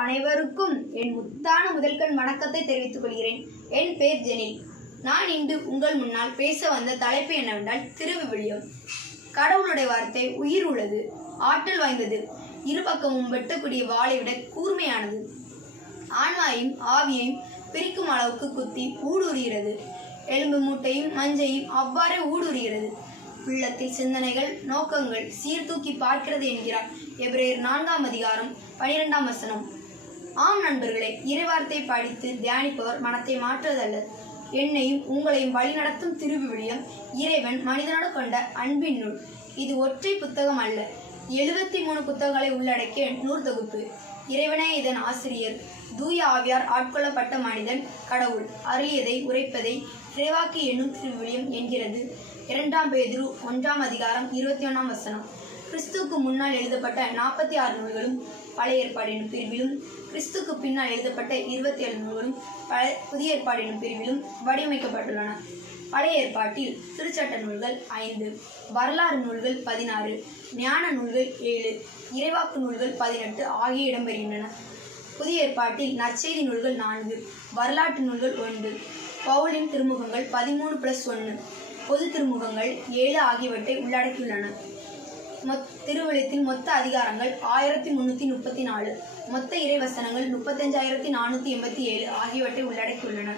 அனைவருக்கும் என் முத்தான முதல்கண் வணக்கத்தை தெரிவித்துக் கொள்கிறேன். என் பேர் ஜெனில். நான் இன்று உங்கள் முன்னால் பேச வந்த தலைப்பு என்னவென்றால் திருவிவிலியம். கடவுளுடைய வார்த்தை உயிர் உள்ளது ஆற்றல் வாய்ந்தது. இருபக்கமும் வெட்டக்கூடிய வாளை விட கூர்மையானது. ஆன்மாவையும் ஆவியையும் பிரிக்கும் அளவுக்கு குத்தி ஊடுருகிறது. எலும்பு மூட்டையும் மஞ்சையும் அவ்வாறே ஊடுருகிறது. உள்ளத்தில் சிந்தனைகள் நோக்கங்கள் சீர்தூக்கி பார்க்கிறது என்கிறார். எப்ரேர் நான்காம் அதிகாரம் பனிரெண்டாம் வசனம். ஆம் நண்பர்களே இறைவார்த்தை படித்து தியானிப்பவர் மனத்தை மாற்றுவதல்ல. என்னையும் உங்களையும் வழிநடத்தும் திருவிவிலியம் இறைவன் மனிதனோடு கொண்ட அன்பின் நூல். இது ஒற்றை புத்தகம் அல்ல. எழுபத்தி மூணு புத்தகங்களை உள்ளடக்கிய நூல் தொகுப்பு. இறைவனே இதன் ஆசிரியர் தூய ஆவியார் ஆட்கொள்ளப்பட்ட மனிதன் கடவுள் அருளியதை உரைப்பதை இறைவாக்கு என்னும் திருவிழியம் என்கிறது. இரண்டாம் பேதுரு ஒன்றாம் அதிகாரம் இருபத்தி ஒன்றாம் வசனம். கிறிஸ்துவுக்கு முன்னால் எழுதப்பட்ட நாற்பத்தி ஆறு நூல்களும் பழைய ஏற்பாடு பிரிவிலும் கிறிஸ்துக்கு பின்னால் எழுதப்பட்ட இருபத்தி ஏழு நூல்களும் பல புதிய ஏற்பாடு பிரிவிலும் வடிவமைக்கப்பட்டுள்ளன. பழைய ஏற்பாட்டில் திருச்சட்ட நூல்கள் ஐந்து வரலாறு நூல்கள் பதினாறு ஞான நூல்கள் ஏழு இறைவாக்கு நூல்கள் பதினெட்டு ஆகிய இடம்பெறுகின்றன. புதிய ஏற்பாட்டில் நற்செய்தி நூல்கள் நான்கு வரலாற்று நூல்கள் ஒன்று பவுலின் திருமுகங்கள் பதிமூணு பிளஸ் ஒன்று பொது திருமுகங்கள் ஏழு ஆகியவற்றை உள்ளடக்கியுள்ளன. மொத் திருவிழியத்தின் மொத்த அதிகாரங்கள் ஆயிரத்தி முன்னூற்றி முப்பத்தி நாலு. மொத்த இறைவசனங்கள் முப்பத்தஞ்சாயிரத்தி நானூற்றி எண்பத்தி ஏழு ஆகியவற்றை உள்ளடக்கியுள்ளன.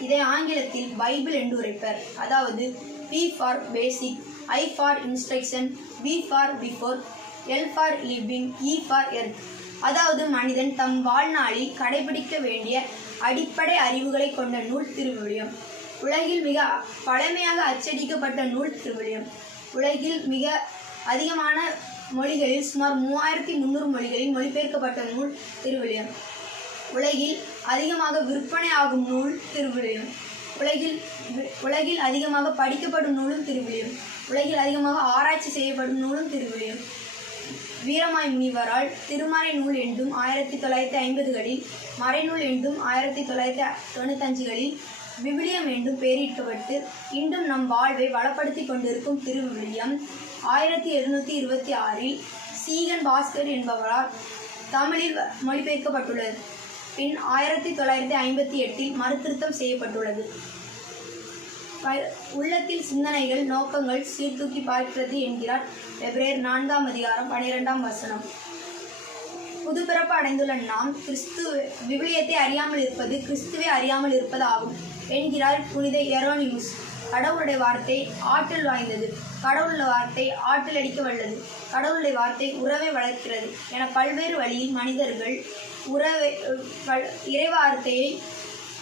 இதை ஆங்கிலத்தில் பைபிள் என்று உரைப்பர். அதாவது B for basic I for instruction B for before L for living E for earth அதாவது மனிதன் தம் வாழ்நாளில் கடைபிடிக்க வேண்டிய அடிப்படை அறிவுகளை கொண்ட நூல் திருவிழியம். உலகில் மிக பழமையாக அச்சடிக்கப்பட்ட நூல் திருவிழியம். உலகில் மிக அதிகமான மொழிகளில் சுமார் மூவாயிரத்தி முந்நூறு மொழிகளில் மொழிபெயர்க்கப்பட்ட நூல் திருவிழியம். உலகில் அதிகமாக விற்பனை ஆகும் நூல் திருவிழியம். உலகில் உலகில் அதிகமாக படிக்கப்படும் நூலும் திருவிழியம். உலகில் அதிகமாக ஆராய்ச்சி செய்யப்படும் நூலும் திருவிழியம். வீரமாய் முனிவரால் திருமறை நூல் என்றும் ஆயிரத்தி தொள்ளாயிரத்தி ஐம்பதுகளில் மறைநூல் என்றும் ஆயிரத்தி தொள்ளாயிரத்தி தொண்ணூத்தஞ்சுகளில் விவிலியம் என்றும் பெயரிட்டப்பட்டு இன்றும் நம் வாழ்வை வளப்படுத்தி கொண்டிருக்கும் திருவிவிலியம் ஆயிரத்தி எழுநூற்றி இருபத்தி ஆறில் சீகன் பாஸ்கர் என்பவரால் தமிழில் மொழிபெயர்க்கப்பட்டுள்ளது. பின் ஆயிரத்தி தொள்ளாயிரத்தி ஐம்பத்தி எட்டில் மறுதிருத்தம் செய்யப்பட்டுள்ளது. உள்ளத்தில் சிந்தனைகள் நோக்கங்கள் சீர்தூக்கி பார்க்கிறது என்கிறார் எபிரேயர் நான்காம் அதிகாரம் பனிரெண்டாம் வசனம். புதுப்பிறப்பு அடைந்துள்ள நாம் கிறிஸ்து விவிலியத்தை அறியாமல் இருப்பது கிறிஸ்துவை அறியாமல் இருப்பதாகும் என்கிறார் புனித எரோனிமுஸ். கடவுளுடைய வார்த்தை ஆற்றல் வாய்ந்தது. கடவுளுடைய வார்த்தை ஆற்றல் அடிக்க வல்லது. கடவுளுடைய வார்த்தை உறவை வளர்க்கிறது என பல்வேறு வழியில் மனிதர்கள் உறவை இறைவார்த்தையை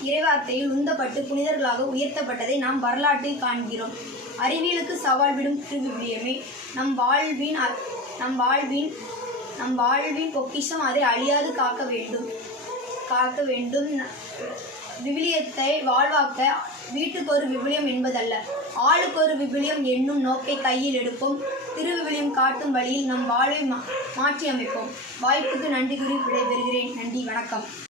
இறைவார்த்தையில் உந்தப்பட்டு புனிதர்களாக உயர்த்தப்பட்டதை நாம் வரலாற்றில் காண்கிறோம். அறிவியலுக்கு சவால் விடும் திருவிவிலியமே நம் வாழ்வின் அ- நம் வாழ்வின் நம் வாழ்வின் பொக்கிஷம் அதை அழியாது காக்க வேண்டும். காக்க வேண்டும் விவிலியத்தை வாழ்வாக்க வீட்டுக்கு ஒரு விவிலியம் என்பதல்ல. ஆளுக்கு ஒரு விவிலியம் என்னும் நோக்கை கையில் எடுப்போம். திருவிவிலியம் காட்டும் வழியில் நம் வாழ்வை மா- மாற்றி அமைப்போம் வாய்ப்புக்கு நன்றி கூறி விடைபெறுகிறேன். நன்றி வணக்கம்.